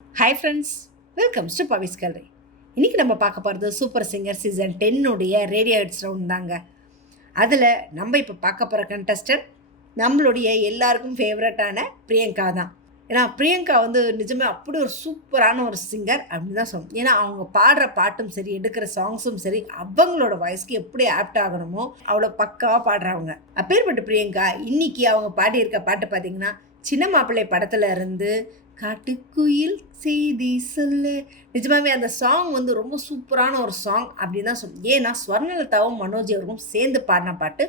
Hi friends, welcomes to பவிஸ் கல்ரி. இன்றைக்கி நம்ம பார்க்க போகிறது super singer season 10 radio hits round தாங்க. அதில் நம்ம இப்போ பார்க்க போகிற கண்டஸ்டன்ட் நம்மளுடைய எல்லாருக்கும் ஃபேவரட்டான பிரியங்கா தான். ஏன்னா பிரியங்கா வந்து நிஜமே அப்படி ஒரு சூப்பரான ஒரு சிங்கர் அப்படின்னு தான் சொல்லணும். ஏன்னா அவங்க பாடுற பாட்டும் சரி, எடுக்கிற சாங்ஸும் சரி, அவங்களோட வாய்ஸ்க்கு எப்படி ஆப்ட் ஆகணுமோ அவ்வளோ பக்காவாக பாடுறவங்க. அப்பேற்பட்ட பிரியங்கா இன்னைக்கு அவங்க பாடியிருக்க பாட்டு பார்த்தீங்கன்னா, சின்ன மாப்பிள்ளை படத்தில் இருந்து காட்டுக்குயில் செய்தி சொல்ல. நிஜமாவே அந்த சாங் வந்து ரொம்ப சூப்பரான ஒரு சாங் அப்படின்னு தான் சொல்லணும். ஏன்னா ஸ்வர்ணலதாவும் மனோஜ் அவர்களும் சேர்ந்து பாடின பாட்டு.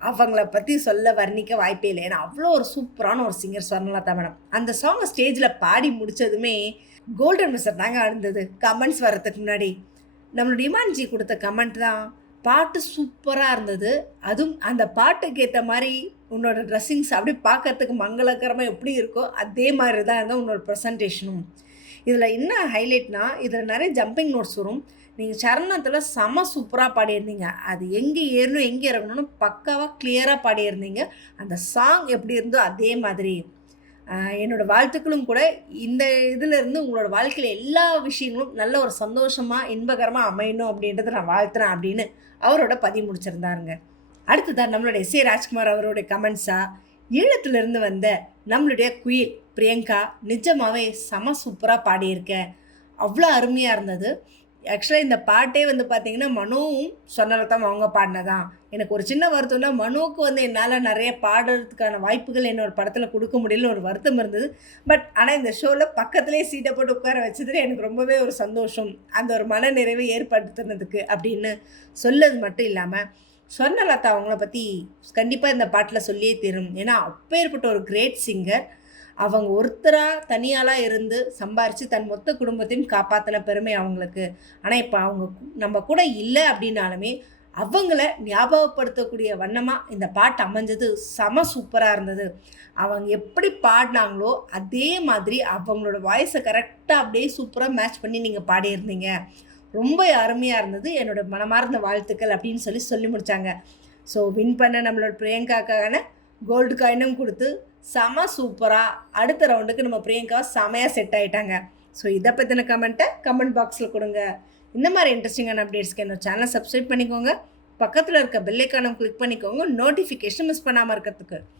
அவங்கள பற்றி சொல்ல வர்ணிக்க வாய்ப்பே இல்லை. ஏன்னா அவ்வளோ ஒரு சூப்பரான ஒரு சிங்கர் ஸ்வர்ணலதா மேடம். அந்த சாங்கை ஸ்டேஜில் பாடி முடித்ததுமே கோல்டன் மிஸ்டர் தாங்க இருந்தது. கமெண்ட்ஸ் வர்றதுக்கு முன்னாடி நம்மளோட இமான்ஜி கொடுத்த கமெண்ட் தான், பாட்டு சூப்பராக இருந்தது, அதுவும் அந்த பாட்டுக்கு ஏற்ற மாதிரி உன்னோட ட்ரெஸ்ஸிங்ஸ் அப்படி பார்க்கறதுக்கு மங்களகரமாக எப்படி இருக்கோ அதே மாதிரி தான் இருந்தால் உன்னோட ப்ரெசன்டேஷனும். இதில் என்ன ஹைலைட்னா, இதில் நிறைய ஜம்பிங் நோட்ஸ் வரும். நீங்கள் சரணத்தில் செம சூப்பராக பாடியிருந்தீங்க. அது எங்கே ஏறணும் எங்கே இறங்கணும்னு பக்காவாக கிளியராக பாடியிருந்தீங்க. அந்த சாங் எப்படி இருந்தோ அதே மாதிரி. என்னோடய வாழ்த்துக்களும் கூட. இந்த இதிலேருந்து உங்களோட வாழ்க்கையில் எல்லா விஷயங்களும் நல்ல ஒரு சந்தோஷமாக இன்பகரமாக அமையணும் அப்படின்றத நான் வாழ்த்துறேன் அப்படின்னு அவரோட பதிவு முடிச்சிருந்தாருங்க. அடுத்ததான் நம்மளுடைய எஸ் ஏ ராஜ்குமார் அவருடைய கமெண்ட்ஸாக, ஈழத்திலிருந்து வந்த நம்மளுடைய குயில் பிரியங்கா நிஜமாகவே செம சூப்பராக பாடியிருக்கேன், அவ்வளோ அருமையாக இருந்தது. ஆக்சுவலாக இந்த பாட்டே வந்து பார்த்திங்கன்னா மனோவும் சொன்னலதான் அவங்க பாடினதான். எனக்கு ஒரு சின்ன வருத்தம்னா, மனோவுக்கு வந்து என்னால் நிறைய பாடுறதுக்கான வாய்ப்புகள் என்னோடய படத்தில் கொடுக்க முடியலன்னு ஒரு வருத்தம் இருந்தது. பட் ஆனால் இந்த ஷோவில் பக்கத்துலேயே சீட்டை போட்டு உட்கார வச்சதுல எனக்கு ரொம்பவே ஒரு சந்தோஷம், அந்த ஒரு மன நிறைவை ஏற்படுத்துனதுக்கு அப்படின்னு சொல்லது மட்டும் இல்லாமல், சொர்ணலதா அவங்கள பற்றி கண்டிப்பாக இந்த பாட்டில் சொல்லியே தீரும். ஏன்னா அப்பேற்பட்ட ஒரு கிரேட் சிங்கர். அவங்க ஒருத்தராக தனியாளாக இருந்து சம்பாரித்து தன் மொத்த குடும்பத்தையும் காப்பாற்றின பெருமை அவங்களுக்கு. ஆனால் இப்போ அவங்க நம்ம கூட இல்லை அப்படின்னாலுமே அவங்கள ஞாபகப்படுத்தக்கூடிய வண்ணமாக இந்த பாட்டு அமைஞ்சது செம சூப்பராக இருந்தது. அவங்க எப்படி பாடினாங்களோ அதே மாதிரி அவங்களோட வாய்ஸை கரெக்டாக அப்படியே சூப்பராக மேட்ச் பண்ணி நீங்கள் பாடியிருந்தீங்க. ரொம்ப அருமையாக இருந்தது. என்னோடய மனமார்ந்த வாழ்த்துக்கள் அப்படின்னு சொல்லி முடித்தாங்க. ஸோ வின் பண்ண நம்மளோட பிரியங்காக்கான கோல்டு காயினும் கொடுத்து செம சூப்பராக அடுத்த ரவுண்டுக்கு நம்ம பிரியங்காவை செமையாக செட் ஆகிட்டாங்க. ஸோ இதை பற்றின கமெண்ட்டை கமெண்ட் பாக்ஸில் கொடுங்க. இந்த மாதிரி இன்ட்ரெஸ்டிங்கான அப்டேட்ஸ்க்கு என்னோட சேனலை சப்ஸ்கிரைப் பண்ணிக்கோங்க. பக்கத்தில் இருக்க பெல் ஐக்கானை கிளிக் பண்ணிக்கோங்க, நோட்டிஃபிகேஷன் மிஸ் பண்ணாமல் இருக்கிறதுக்கு.